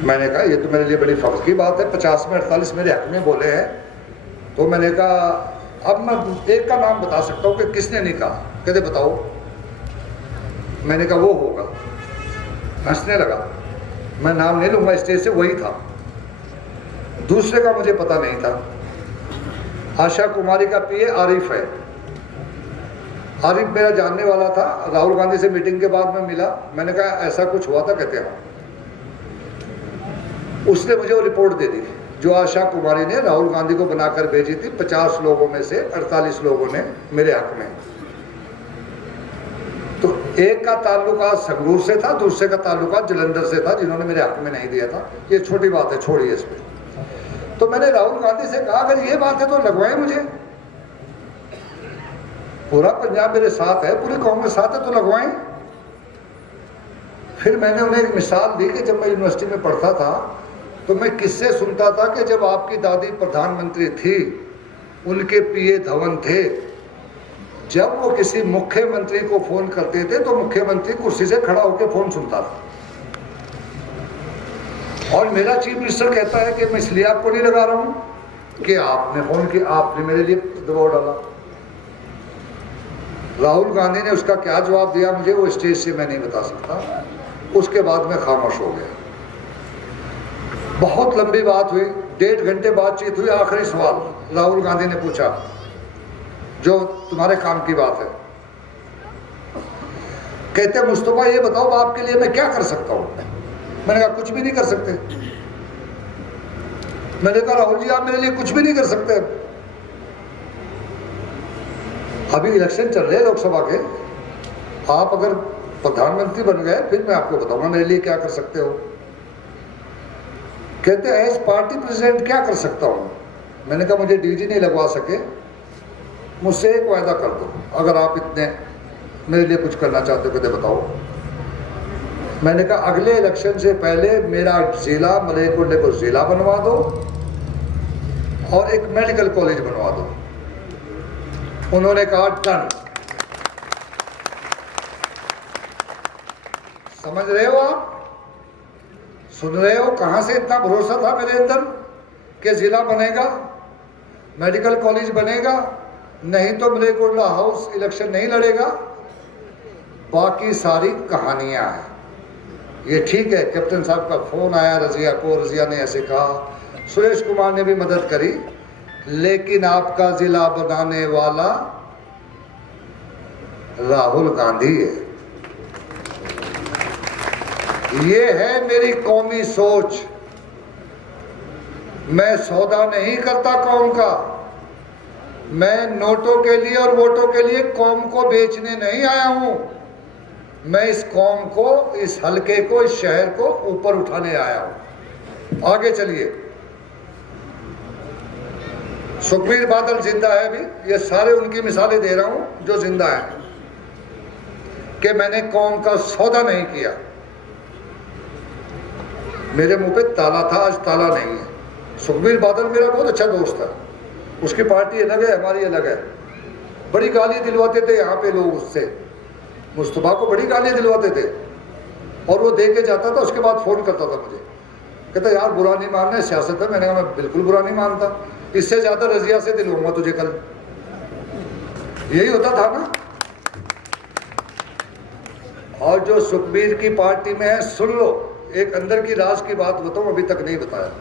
मैंने कहा ये तो मेरे लिए बड़ी फख्र की बात है, 50 में 48 मेरे हक में बोले हैं। तो मैंने कहा अब मैं एक का नाम बता सकता हूँ कि किसने नहीं कहा। कहते बताओ। मैंने कहा वो होगा। हंसने लगा। मैं नाम नहीं लूंगा स्टेज से, वही था। दूसरे का मुझे पता नहीं था। आशा कुमारी का पीए आरिफ है। आरिफ मेरा जानने वाला था, राहुल गांधी से मीटिंग के बाद में मिला। मैंने कहा ऐसा कुछ हुआ था? कहते हैं। उसने मुझे वो रिपोर्ट दे दी जो आशा कुमारी ने राहुल गांधी को बनाकर भेजी थी। 50 लोगों में से 48 लोगों ने मेरे हक में। तो एक का ताल्लुका संगरूर से था, दूसरे का ताल्लुका जलंधर से था, जिन्होंने मेरे हक में नहीं दिया था। ये छोटी बात है, छोड़िए इस पर। तो मैंने राहुल गांधी से कहा अगर ये बात है तो लगवाएं मुझे। पूरा पंजाब मेरे साथ है, पूरी कांग्रेस साथ है, तो लगवाएं। फिर मैंने उन्हें एक मिसाल दी कि जब मैं यूनिवर्सिटी में पढ़ता था तो मैं किससे सुनता था कि जब आपकी दादी प्रधानमंत्री थी, उनके पीए धवन थे, जब वो किसी मुख्यमंत्री को फोन करते थे तो मुख्यमंत्री कुर्सी से खड़ा होकर फोन सुनता था। और मेरा चीफ मिनिस्टर कहता है कि मैं इसलिए आपको नहीं लगा रहा हूं कि आपने फोन किया, आपने मेरे लिए दबाव डाला। राहुल गांधी ने उसका क्या जवाब दिया मुझे वो स्टेज से मैं नहीं बता सकता। उसके बाद मैं खामोश हो गया। बहुत लंबी बात हुई, 1.5 घंटे बातचीत हुई। आखिरी सवाल राहुल गांधी ने पूछा जो तुम्हारे काम की बात है। कहते मुस्तफा ये बताओ आपके लिए मैं क्या कर सकता हूं? मैंने कहा कुछ भी नहीं कर सकते। मैंने कहा राहुल जी आप मेरे लिए कुछ भी नहीं कर सकते। अभी इलेक्शन चल रहे हैं लोकसभा के, आप अगर प्रधानमंत्री बन गए फिर मैं आपको बताऊंगा मेरे लिए क्या कर सकते हो। कहते हैं एज पार्टी प्रेसिडेंट क्या कर सकता हूं? मैंने कहा मुझे डीजी नहीं लगवा सके, मुझसे एक वायदा कर दो, अगर आप इतने मेरे लिए कुछ करना चाहते हो कहते बताओ। मैंने कहा अगले इलेक्शन से पहले मेरा जिला मलेरकोटले को जिला बनवा दो और एक मेडिकल कॉलेज बनवा दो। उन्होंने कहा डन। समझ रहे हो आप? सुन रहे हो? कहां से इतना भरोसा था मेरे अंदर कि जिला बनेगा, मेडिकल कॉलेज बनेगा, नहीं तो मलेरकोटला हाउस इलेक्शन नहीं लड़ेगा। बाकी सारी कहानियां हैं। ये ठीक है, कैप्टन साहब का फोन आया रजिया को, रजिया ने ऐसे कहा, सुरेश कुमार ने भी मदद करी, लेकिन आपका जिला बनाने वाला राहुल गांधी है। ये है मेरी कौमी सोच। मैं सौदा नहीं करता कौम का। मैं नोटों के लिए और वोटों के लिए कौम को बेचने नहीं आया हूं। मैं इस कौम को, इस हलके को, इस शहर को ऊपर उठाने आया हूं। आगे चलिए। सुखबीर बादल जिंदा है अभी। ये सारे उनकी मिसालें दे रहा हूं जो जिंदा है, कि मैंने कौम का सौदा नहीं किया। मेरे मुंह पे ताला था, आज ताला नहीं है। सुखबीर बादल मेरा बहुत अच्छा दोस्त है। उसकी पार्टी अलग है, हमारी अलग है। बड़ी गाली दिलवाते थे यहाँ पे लोग उससे। मुस्तफा को बड़ी गाली दिलवाते थे और वो दे के जाता था। उसके बाद फ़ोन करता था मुझे, कहता यार बुरा नहीं मानना है, सियासत है। मैंने कहा मैं बिल्कुल बुरा नहीं मानता, इससे ज़्यादा रजिया से दिलवाऊंगा तुझे कल। यही होता था ना। और जो सुखबीर की पार्टी में है, सुन लो, एक अंदर की राज की बात बताऊं, अभी तक नहीं बताया।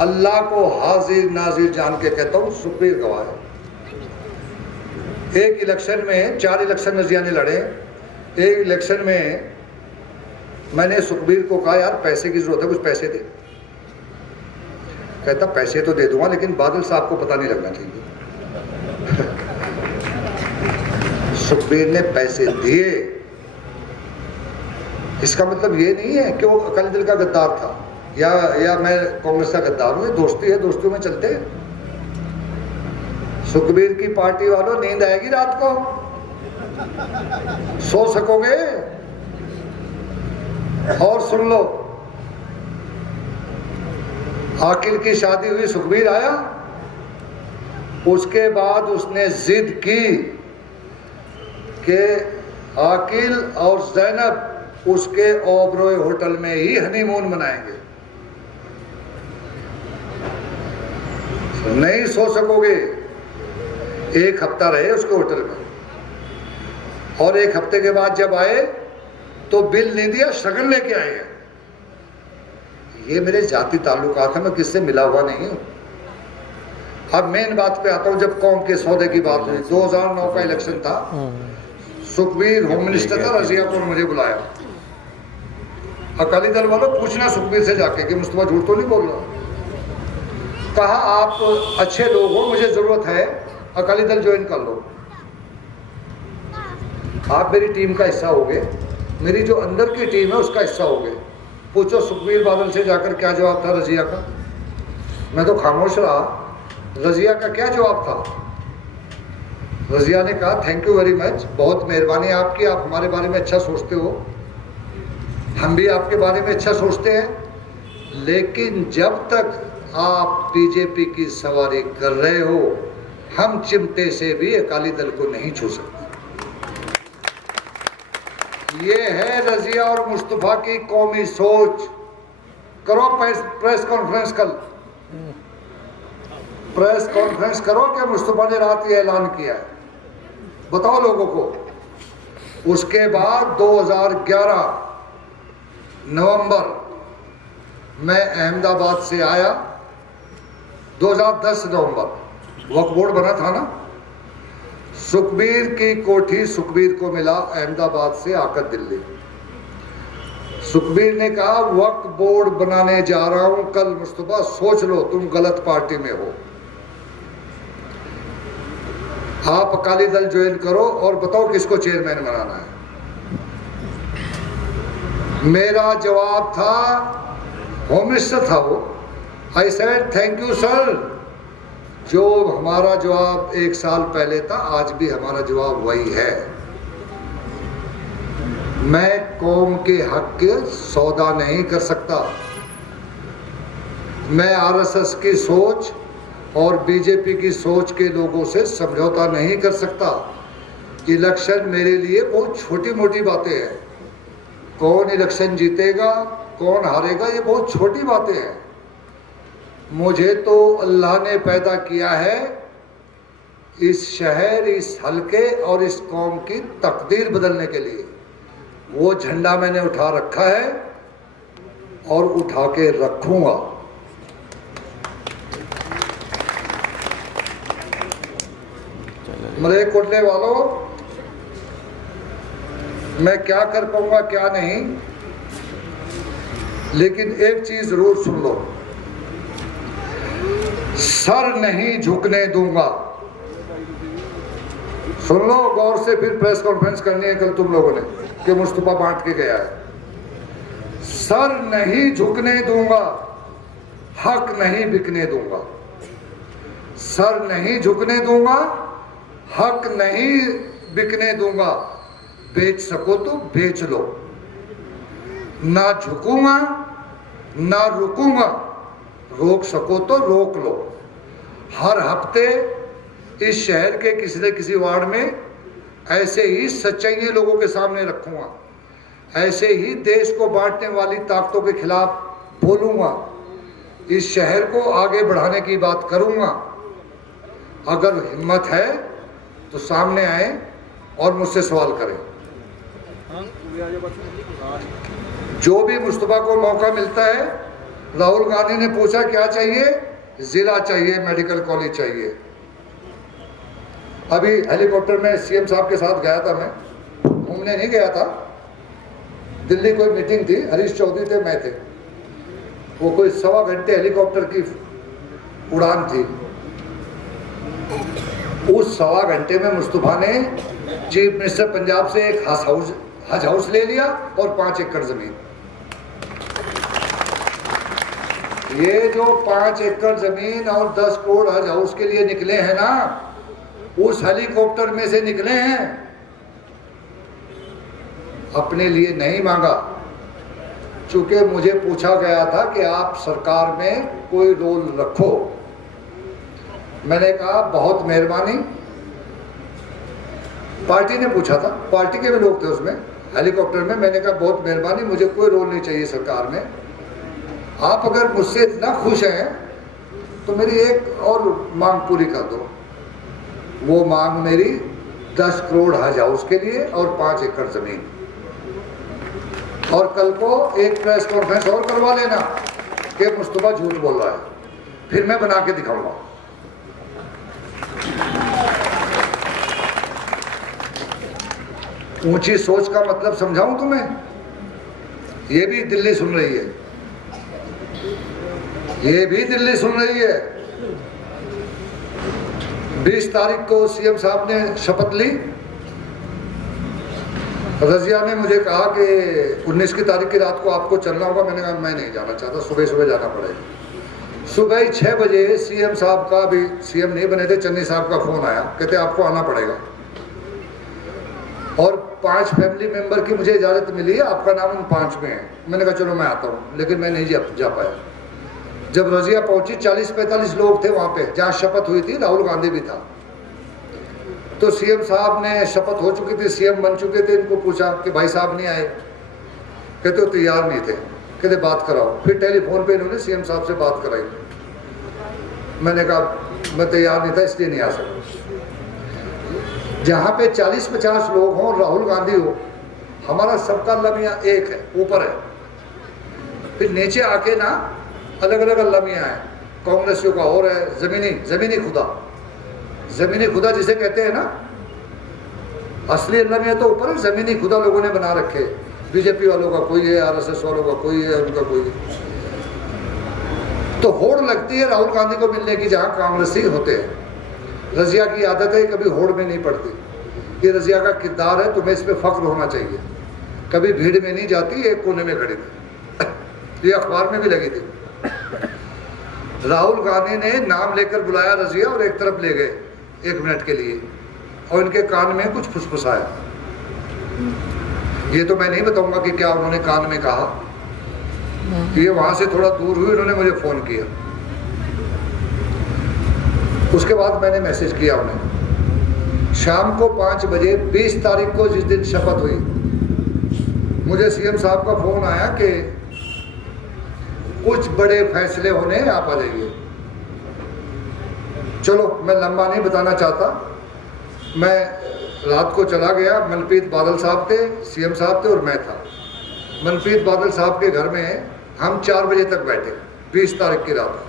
अल्लाह को हाजिर नाजिर जान के कहता हूं, सुखबीर गवाह है। एक इलेक्शन में 4 इलेक्शन रजिया ने लड़े। एक इलेक्शन में मैंने सुखबीर को कहा यार पैसे की जरूरत है, कुछ पैसे दे। कहता पैसे तो दे दूंगा, लेकिन बादल साहब को पता नहीं लगना चाहिए। सुखबीर ने पैसे दिए। इसका मतलब ये नहीं है कि वो अकाली दल का गद्दार था या मैं कांग्रेस का गद्दार हूं। दोस्ती है, दोस्तियों में चलते हैं। सुखबीर की पार्टी वालों, नींद आएगी रात को? सो सकोगे? और सुन लो, आकिल की शादी हुई, सुखबीर आया। उसके बाद उसने जिद की कि आकिल और जैनब उसके ओबरॉय होटल में ही हनीमून मनाएंगे। नहीं सो सकोगे। 1 हफ्ता रहे उसके होटल में, और 1 हफ्ते के बाद जब आए तो बिल नहीं दिया, शगन लेके आए हैं। ये मेरे जाति ताल्लुकात है, मैं किससे मिला हुआ नहीं हूं। अब मेन बात पे आता हूं। जब कौम के सौदे की बात हुई, 2009 का इलेक्शन था, सुखबीर होम मिनिस्टर था, रजिया को मुझे बुलाया। अकाली दल वालों पूछना सुखबीर से जाके कि मुस्तफा झूठ तो नहीं बोल रहा। कहा आप अच्छे लोग हो, मुझे जरूरत है, अकाली दल ज्वाइन कर लो। आप मेरी टीम का हिस्सा होगे, मेरी जो अंदर की टीम है उसका हिस्सा होगे। पूछो सुखबीर बादल से जाकर क्या जवाब था रजिया का। मैं तो खामोश रहा। रजिया का क्या जवाब था? रजिया ने कहा थैंक यू वेरी मच, बहुत मेहरबानी आपकी, आप हमारे बारे में अच्छा सोचते हो, हम भी आपके बारे में अच्छा सोचते हैं, लेकिन जब तक आप बीजेपी की सवारी कर रहे हो, हम चिमटे से भी अकाली दल को नहीं छू सकते। ये है रजिया और मुस्तफा की कौमी सोच। करो प्रेस कॉन्फ्रेंस कल, प्रेस कॉन्फ्रेंस करो कि मुस्तफा ने रात ये ऐलान किया है, बताओ लोगों को। उसके बाद 2011 नवंबर मैं अहमदाबाद से आया। 2010 नवंबर वक्फ बोर्ड बना था ना। सुखबीर की कोठी सुखबीर को मिला अहमदाबाद से आकर दिल्ली। सुखबीर ने कहा वक्फ बोर्ड बनाने जा रहा हूं कल, मुस्तफा सोच लो तुम गलत पार्टी में हो, आप अकाली दल ज्वाइन करो और बताओ किसको चेयरमैन बनाना है। मेरा जवाब था, होम मिनिस्टर था वो, I said thank you sir. जो हमारा जवाब 1 साल पहले था, आज भी हमारा जवाब वही है। मैं कौम के हक के सौदा नहीं कर सकता। मैं आरएसएस की सोच और बीजेपी की सोच के लोगों से समझौता नहीं कर सकता। इलेक्शन मेरे लिए बहुत छोटी मोटी बातें हैं। कौन इलेक्शन जीतेगा, कौन हारेगा, ये बहुत छोटी बातें हैं। मुझे तो अल्लाह ने पैदा किया है इस शहर, इस हलके और इस कौम की तकदीर बदलने के लिए। वो झंडा मैंने उठा रखा है और उठा के रखूंगा। मलेरकोटले वालों, मैं क्या कर पाऊंगा क्या नहीं, लेकिन एक चीज जरूर सुन लो, सर नहीं झुकने दूंगा। सुन लो गौर से, फिर प्रेस कॉन्फ्रेंस करनी है कल तुम लोगों ने कि मुस्तफा बांट के गया है। सर नहीं झुकने दूंगा, हक नहीं बिकने दूंगा। सर नहीं झुकने दूंगा, हक नहीं बिकने दूंगा। बेच सको तो बेच लो, ना झुकूंगा ना रुकूंगा, रोक सको तो रोक लो। हर हफ्ते इस शहर के किसी न किसी वार्ड में ऐसे ही सच्चाई लोगों के सामने रखूंगा, ऐसे ही देश को बांटने वाली ताकतों के खिलाफ बोलूंगा, इस शहर को आगे बढ़ाने की बात करूंगा। अगर हिम्मत है तो सामने आए और मुझसे सवाल करें। जो भी मुस्तफा को मौका मिलता है, राहुल गांधी ने पूछा क्या चाहिए, जिला चाहिए, मेडिकल कॉलेज चाहिए। अभी हेलीकॉप्टर में सीएम साहब के साथ गया था, मैं घूमने नहीं गया था, दिल्ली कोई मीटिंग थी, हरीश चौधरी थे, मैं थे। वो कोई 1.25 घंटे हेलीकॉप्टर की उड़ान थी। उस 1.25 घंटे में मुस्तफा ने चीफ मिनिस्टर पंजाब से एक हज हाउस ले लिया और 5 एकड़ जमीन। ये जो 5 एकड़ जमीन और 10 करोड़ हज हाउस के लिए निकले हैं ना, उस हेलीकॉप्टर में से निकले हैं। अपने लिए नहीं मांगा, चूंकि मुझे पूछा गया था कि आप सरकार में कोई रोल रखो। मैंने कहा बहुत मेहरबानी। पार्टी ने पूछा था, पार्टी के भी लोग थे उसमें हेलीकॉप्टर में। मैंने कहा बहुत मेहरबानी, मुझे कोई रोल नहीं चाहिए सरकार में। आप अगर मुझसे इतना खुश हैं तो मेरी एक और मांग पूरी कर दो। वो मांग मेरी 10 करोड़ हज हाउस के लिए और 5 एकड़ जमीन। और कल को एक प्रेस कॉन्फ्रेंस और करवा लेना कि मुस्तफा झूठ बोल रहा है, फिर मैं बना के दिखाऊंगा। ऊंची सोच का मतलब समझाऊं तुम्हें? ये भी दिल्ली सुन रही है, ये भी दिल्ली सुन रही है। 20 तारीख को सीएम साहब ने शपथ ली। रजिया ने मुझे कहा कि 19 की तारीख की रात को आपको चलना होगा। मैंने कहा मैं नहीं जाना चाहता, सुबह सुबह जाना पड़ेगा। सुबह ही 6 बजे सीएम साहब का, भी सीएम नहीं बने थे, चन्नी साहब का फोन आया, कहते आपको आना पड़ेगा। और 5 फैमिली मेंबर की मुझे इजाज़त मिली है, आपका नाम उन 5 में है। मैंने कहा चलो मैं आता हूँ, लेकिन मैं नहीं जा पाया। जब रजिया पहुंची 40-45 लोग थे वहाँ पे जहाँ शपथ हुई थी, राहुल गांधी भी था। तो सीएम साहब ने, शपथ हो चुकी थी, सीएम बन चुके थे, इनको पूछा कि भाई साहब नहीं आए, कहते वो तैयार नहीं थे, कहते बात कराओ। फिर टेलीफोन पे इन्होंने सीएम साहब से बात कराई। मैंने कहा मैं तैयार नहीं था इसलिए नहीं आ सकता। जहाँ पे 40-50 लोग हों, राहुल गांधी हो, हमारा सबका लमिया एक है, ऊपर है। फिर नीचे आके ना अलग अलग लमिया है, कांग्रेसियों का और है, जमीनी खुदा, जमीनी खुदा जिसे कहते हैं ना, असली लमिया तो ऊपर है, जमीनी खुदा लोगों ने बना रखे। बीजेपी वालों का कोई है, आरएसएस वालों का कोई है, उनका कोई है। तो होड़ लगती है राहुल गांधी को मिलने की जहाँ कांग्रेसी होते हैं। रजिया की आदत है, कभी होड़ में नहीं पड़ती। ये रजिया का किरदार है, तुम्हें इस पर फख्र होना चाहिए। कभी भीड़ में नहीं जाती, एक कोने में खड़ी थी, ये अखबार में भी लगी थी। राहुल गांधी ने नाम लेकर बुलाया रजिया और एक तरफ ले गए 1 मिनट के लिए, और इनके कान में कुछ फुसफुसाया। ये तो मैं नहीं बताऊंगा कि क्या उन्होंने कान में कहा। ये वहां से थोड़ा दूर हुई, उन्होंने मुझे फोन किया। उसके बाद मैंने मैसेज किया उन्हें। शाम को 5 बजे 20 तारीख को जिस दिन शपथ हुई, मुझे सीएम साहब का फोन आया कि कुछ बड़े फैसले होने हैं, आप आ जाइए। चलो, मैं लंबा नहीं बताना चाहता। मैं रात को चला गया। मनप्रीत बादल साहब थे, सीएम साहब थे और मैं था। मनप्रीत बादल साहब के घर में हम 4 बजे तक बैठे, 20 तारीख की रात।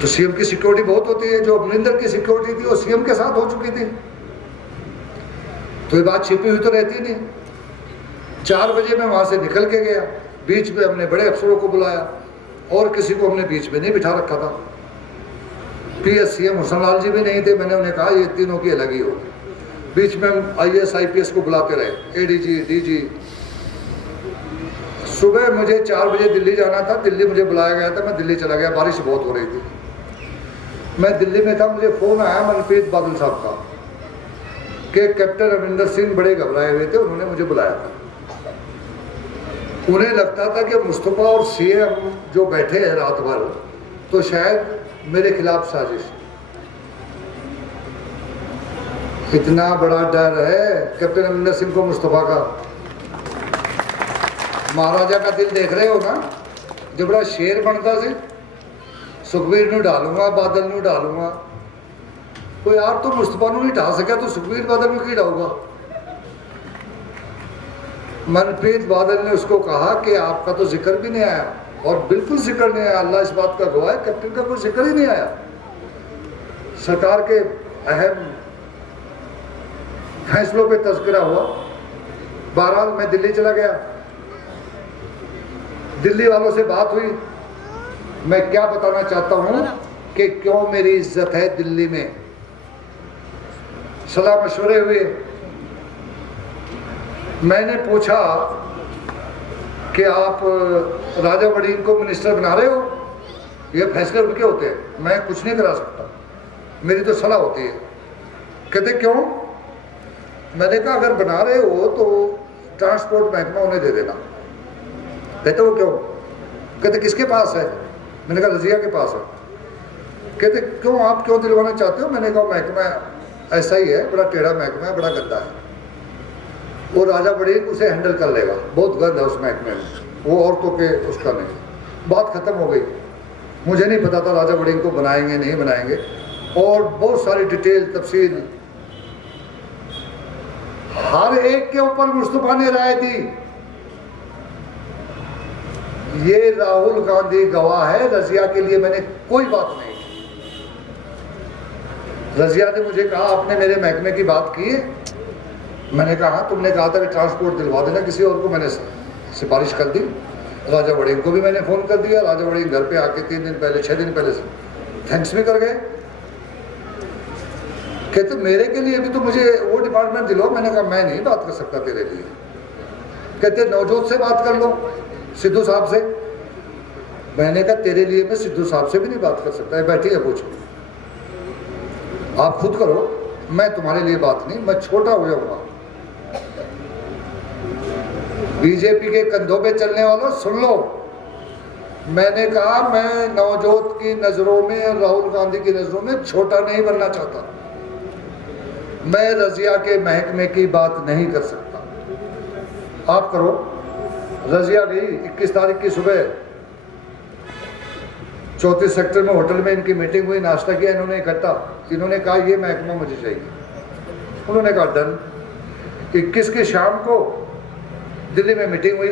तो सीएम की सिक्योरिटी बहुत होती है, जो अमरिंदर की सिक्योरिटी थी वो सीएम के साथ हो चुकी थी, तो ये बात छिपी हुई तो रहती नहीं। 4 बजे मैं वहां से निकल के गया। बीच में हमने बड़े अफसरों को बुलाया और किसी को हमने बीच में नहीं बिठा रखा था। पीएस सीएम हुसैन लाल जी भी नहीं थे। मैंने उन्हें कहा ये तीनों की अलग ही हो। बीच में हम IAS IPS को बुलाते रहे, ADG DG। सुबह मुझे 4 बजे दिल्ली जाना था। दिल्ली मुझे बुलाया गया था, मैं दिल्ली चला गया। बारिश बहुत हो रही थी, मैं दिल्ली में था। मुझे फोन आया मनप्रीत बादल साहब का कि कैप्टन अमरिंदर सिंह बड़े घबराए हुए थे, उन्होंने मुझे बुलाया था। उन्हें लगता था कि मुस्तफा और सीएम जो बैठे हैं रात भर, तो शायद मेरे खिलाफ साजिश। इतना बड़ा डर है कैप्टन अमरिंदर सिंह को मुस्तफा का। महाराजा का दिल देख रहे हो ना, जो बड़ा शेर बनता से सुखबीर नू डालूंगा, बादल नू डालूंगा। कोई आप तो मुस्तफा नू नहीं ढा सका, तो सुखबीर बादल में की डाऊंगा। मनप्रीत बादल ने उसको कहा कि आपका तो जिक्र भी नहीं आया, और बिल्कुल जिक्र नहीं आया। अल्लाह इस बात का गवाह है, कैप्टन का कोई जिक्र ही नहीं आया। सरकार के अहम फैसलों पे तज़किरा हुआ। बहरहाल मैं दिल्ली चला गया, दिल्ली वालों से बात हुई। मैं क्या बताना चाहता हूं कि क्यों मेरी इज्जत है दिल्ली में। सलाह मशवरे हुए। मैंने पूछा कि आप राजा वड़ीन को मिनिस्टर बना रहे हो, ये फैसले उनके होते हैं, मैं कुछ नहीं करा सकता, मेरी तो सलाह होती है। कहते क्यों? मैंने कहा अगर बना रहे हो तो ट्रांसपोर्ट महकमा उन्हें दे देना। कहते वो क्यों? कहते किसके पास है? मैंने कहा रजिया के पास है। कहते क्यों, आप क्यों दिलवाना चाहते हो? मैंने कहा महकमा ऐसा ही है, बड़ा टेढ़ा महकमा है, बड़ा गंदा है, वो राजा वड़ीन उसे हैंडल कर लेगा, बहुत गंद है उस महकमे में, वो औरतों के उसका नहीं। बात खत्म हो गई। मुझे नहीं पता था राजा वड़ीन को बनाएंगे नहीं बनाएंगे, और बहुत सारी डिटेल तफसील हर एक के ऊपर मुस्तफा ने राय दी। ये राहुल गांधी गवाह है, रजिया के लिए मैंने कोई बात नहीं की। रजिया ने मुझे कहा आपने मेरे महकमे की बात की है? मैंने कहा तुमने कहा था कि ट्रांसपोर्ट दिलवा देना किसी और को, मैंने सिफारिश कर दी। राजा वड़ीन को भी मैंने फ़ोन कर दिया। राजा वड़ीन घर पे आके 3 दिन पहले 6 दिन पहले से थैंक्स भी कर गए। कहते मेरे के लिए भी तो मुझे वो डिपार्टमेंट दिलो। मैंने कहा मैं नहीं बात कर सकता तेरे लिए। कहते नवजोत से बात कर लो, सिद्धू साहब से। मैंने कहा तेरे लिए मैं सिद्धू साहब से भी नहीं बात कर सकता, बैठी है पूछो, आप खुद करो, मैं तुम्हारे लिए बात नहीं, मैं छोटा हो जाऊंगा। बीजेपी के कंधों पे चलने वालों सुन लो, मैंने कहा मैं नवजोत की नजरों में, राहुल गांधी की नजरों में छोटा नहीं बनना चाहता। मैं रजिया के महकमे की बात नहीं कर सकता, आप करो। रजिया गई 21 तारीख की सुबह 34 सेक्टर में होटल में इनकी मीटिंग हुई, नाश्ता किया इन्होंने इकट्ठा। इन्होंने कहा ये महकमा मुझे चाहिए। उन्होंने कहा डन। 21 की शाम को दिल्ली में मीटिंग हुई।